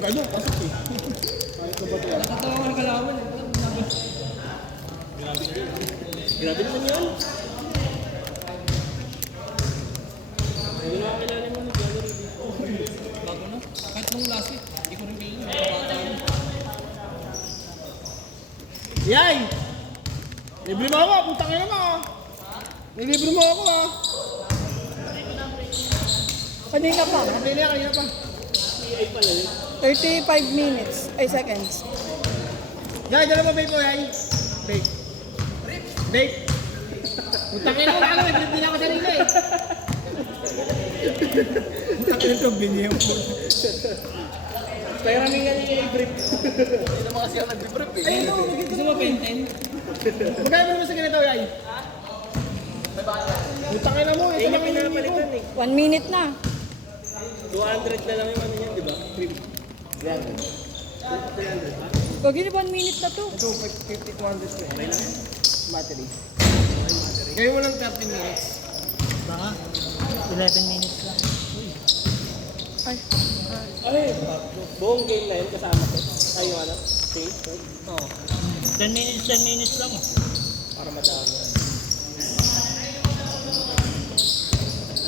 Ganyan, pasok eh. Kahit na ba ito yan? Nakatawa ka ng kalaman eh. Grabe naman yun. Hindi na kakilala mo ng gallery dito. Bago na. Kahit nung last week, hindi ko rin kilala. Bata yun. Yay! Libre mo ako, putang ina mo ah. Nilibre mo ako ah. Kanina pa. Kanina pa. PI pala yun. 35 minutes. Ay, seconds. Yay, dala mo vape mo, yay. Vape. Vape. Putang ina mo, ano eh, vape din ako sarili eh. Putang ina ito, biniyam mo. Kaya raming nga niya i-brief. Hindi naman kasi ako nag-brief eh. Ay, ito, Gusto mo penten? magkaya mo naman sa ganito, yay. Putang ina mo, ito Ayun lang yung pinapalitan eh. 1 minute na. 200 na lang yung ano yan, di ba? 300. 300. Gagi na 1 minute na to. Ito, 50 to 100 ko. Okay lang. Battery. Ngayon mo lang 30 minutes. Baka. 11 minutes lang. Ay. Ay, buong game na yun kasama ko. Ay, yung ano? Save? Oo. 10 minutes lang. Para madami.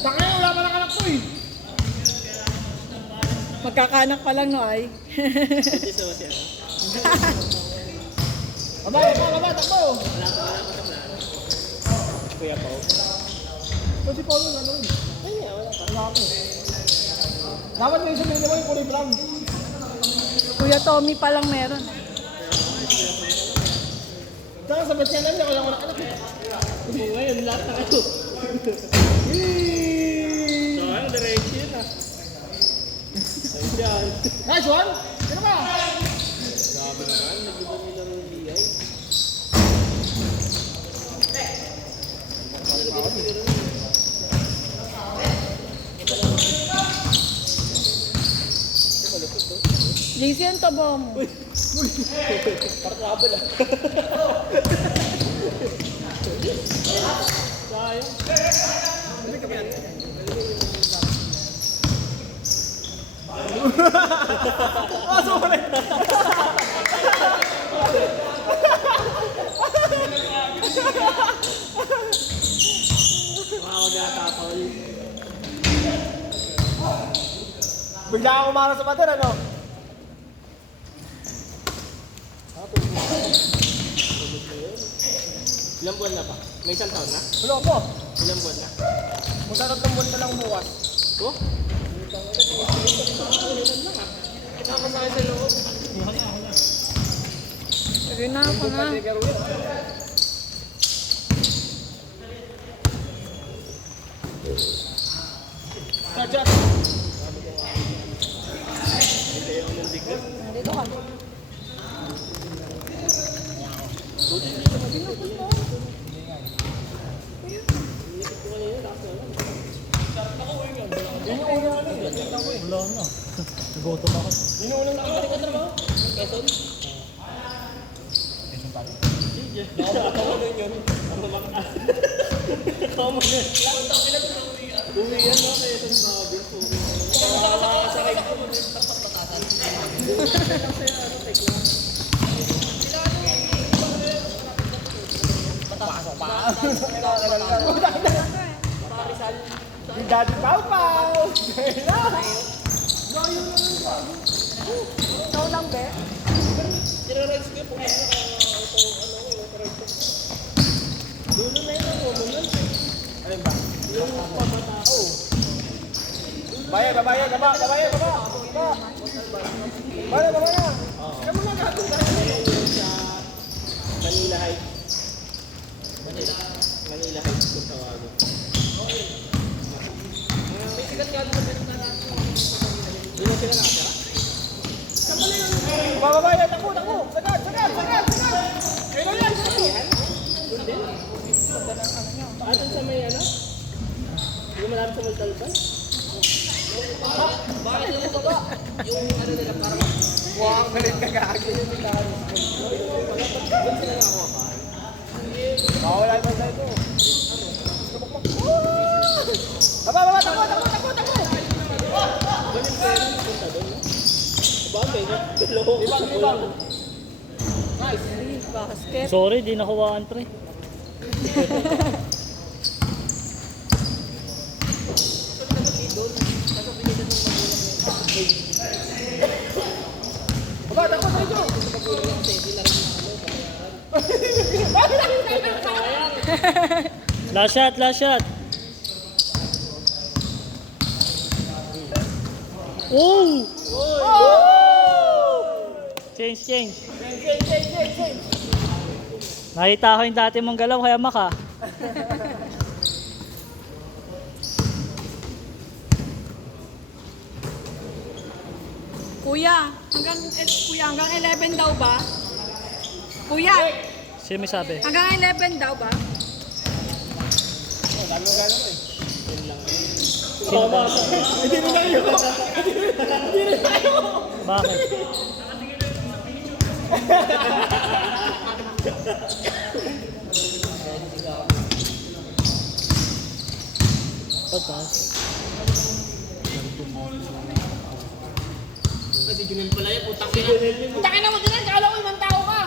Tangay, wala pa nakanak to eh. Magkakanak pa lang no ay. Hindi sa wasi ano? Baba, takbo. Wala pa sa plano. Kuya Pao. Ito si Paulo, ano yun? Ay, wala pa. Wala ako eh. Dapat may sabihin naman yung kulay brown. Kuya Tommy pa lang meron. Saka sa ba't yan lang, hindi ako lang anak eh. Ngayon, lahat na kayo. Yee! So, ano, diretso yun ah. Ayun dyan. Nice one! Ano ba? Grabe naman, nagdudumi lang yung DI. JC, ang taba mo. Para trouble ah. Sayang. Ah, sorry! Wow, nakakapal. Bigla ako umara sa pader, ano? Ilang buwan na pa? May isang taon na? Ano po? Ilang buwan na? Magkatatlong buwan pa lang bukas. Oh? Nakakasakay sa loob. Sige na ako na. Sajat! Dito ka. Wala na. Nagutom ako. Yun yung unang nakita ko trabaho. Quezon? Quezon tayo. Ako nun yun. Ang mamakta. Common yun. Uwi yan no, Quezon province. Nakakasakay ko. Pasok pa. Yung Daddy Pau Pau! Ikaw lang, be? Tira-rides ko yung pumunta ka ito, ano ko, yung rides ko. Dulo na yun, common yun. Alin ba? Yung pamatao. Baba! Baba! Kaya mo na natin. Ngayon yun sa Manila Heights. Manila Heights kung tawagin. May sikat ka doon na natin. Doon na sila nakatira? Baba! Takbo! Sagad! Kailan yan? Doon din? Doon sa may ano? Yung malapit sa Multalpan? Bakit yung baba? Yung ano nila parang Wow, galit ka gagi. doon sila nakakuha pa. Mawala pa sa ito. Baba! Takbo! Doon yung pwede punta doon, no? Baka kami. Ibang. Nice. Basket. Sorry, di nakuhaan pre. Aba, dapat tayo. Last shot, last shot. Oh! Change. Nakita ko yung dati mong galaw, kaya maka. Kuya, hanggang 11 daw ba? Kuya, Sino may sabi? hanggang 11 daw ba? Sino ba? Hindi mo tayo. Bakit? Pagkas. Kasi ganun pala yun, putang ina. Putangin na mo din yan, kala ko ibang tao ka.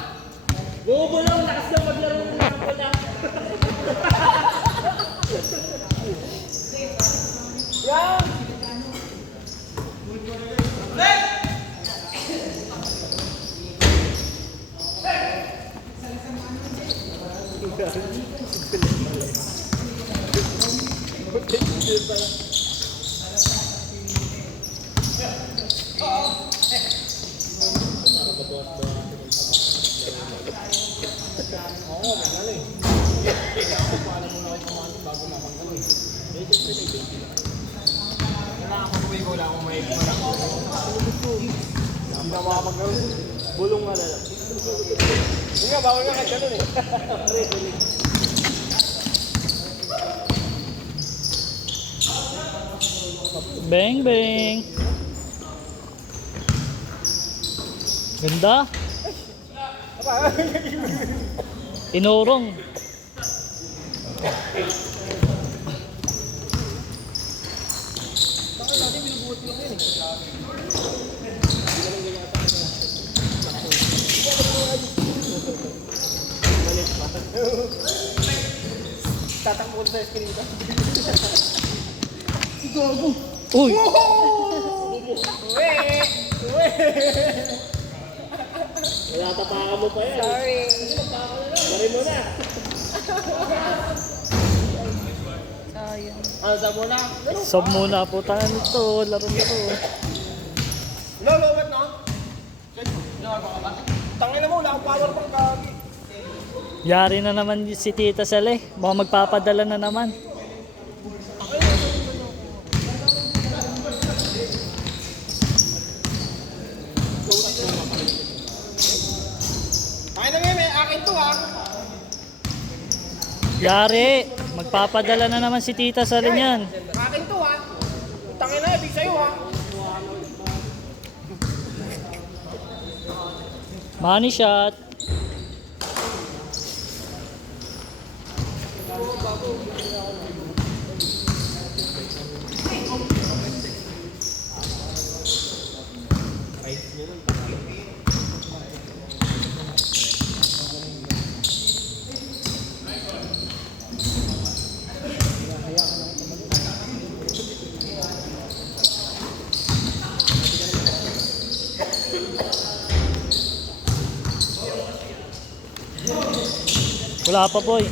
Bobo lang, lakas na maglaro ng wala. Bulong nga lang. Hindi nga, bawal nga kahit ganun eh. Bang, bang. Ganda. Inurong. Tatakbo ko sa screen ko. Uy! Wala tapakan mo pa yan. Sorry. Bari mo na. Sayang. Ano sa muna? Sob muna po tayo nito. Laro nito. Lolowat na. Tangin na mo, wala akong power pang kagi. Yari na naman si Tita Sale. Baka magpapadala na naman. Tangin na may akin to ha. Yari! Magpapadala na naman si Tita Sale niyan. Akin to ha. Tangin na, ibig sa'yo ha. Money shot. Wala pa, boy.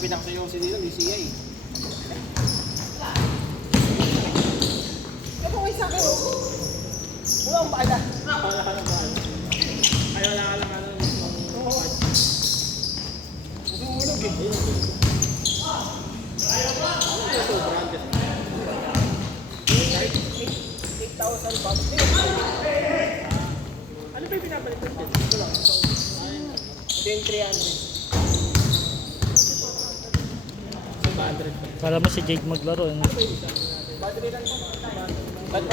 Pinaksayo si dito, BCA eh. Ano ko isa ko? Wala akong baala. Ay, wala ka lang ano. Sumulog eh. $8,000 bucks. Ano ba yung pinapalit ko? Ito lang. Ito yung 300. Kala mo si Jake maglaro. Ano? Battery lang po. Ba't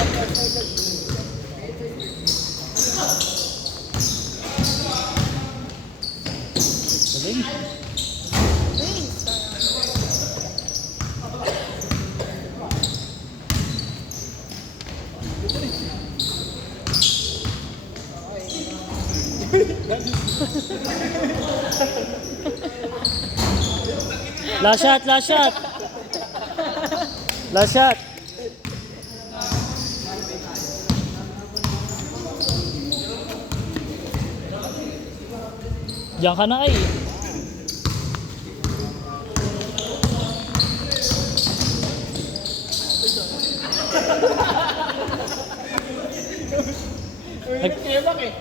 Galing. Last shot, last shot. Last shot. Diyan ka na ay. Kebak eh.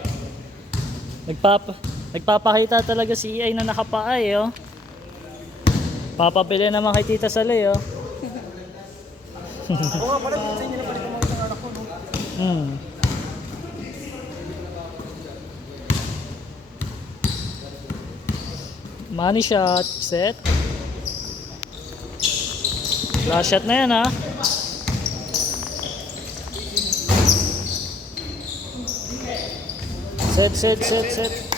Nagpapakita talaga si EA na nakapaay, oh. Papabili naman kay Tita Sally, oh. Oo nga pala, minsan nyo na pala mga isang anak ko, no? Money shot, set. Last shot na yan, ha. Set.